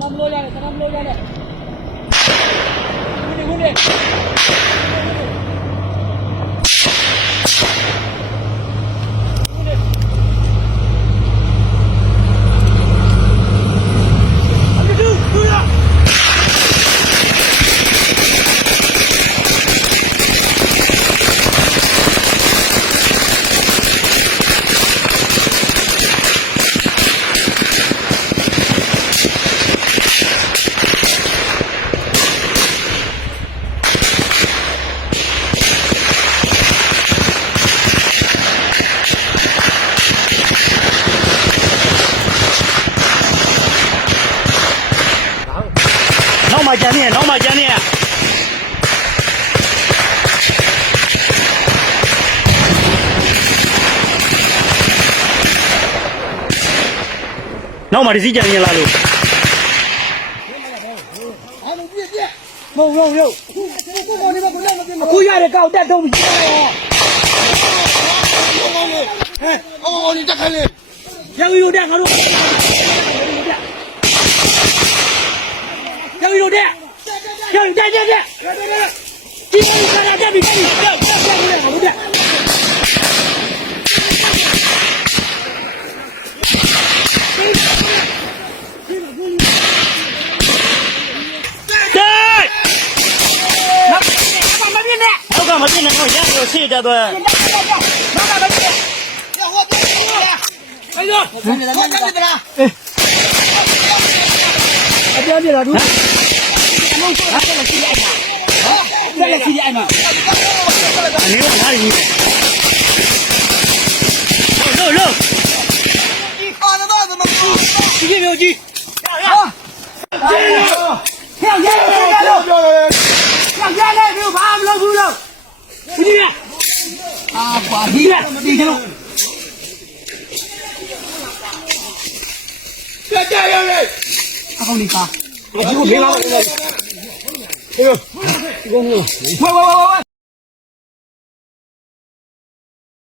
તરફ લો જાને તરફ લો જાને ગુંડે ગુંડે နောက်မှကြံနေနောက်မှကြံနေနောက်မှဒီစီးကြံနေလားလို့မဟုတ်ဘူးဟုတ်ကိုကိုနေမကိုလည်းမပြမကိုရတဲ့ကောက်တက်တော့မရှိတော့ဟဲ့အော်ဒီတက်ခိုင်းလေရဝီတို့တက်ငါတို့ရဝီ တို့တက်ရဝီတက်တက်တက်ဒီလိုကလာတက်ပြီတက်ပြီတက်တက်တက်ငါတို့တက်တက်မပြင်းနဲ့နောက်ကမပြင်းနဲ့တော့ရရဆေးတက်သွားမကမပြင်းအဲ့တော့ဟောတက်တယ်လားအပြောပြတော့သူ အလုံးစုံတက်လက်ရှိလိုက်တာဟာတက်လက်ရှိလိုက်မှာအနေနဲ့နားရည်လို့လို့ဒီခေါ်တော့မကူဒီကြီးမျိုးကြီးဟာဟဲ့ရဲရဲရဲပြောလို့ပြောတယ်ရရနဲ့ဒီဘာမလုပ်ဘူးလို့ဒီကြီးအာပါဒီရဒီကျလို့တက်ကြရလေအကောင်လေးပါဒီကိုမင်းလာ တယ်ဟေးဝဲဝဲဝဲဝဲ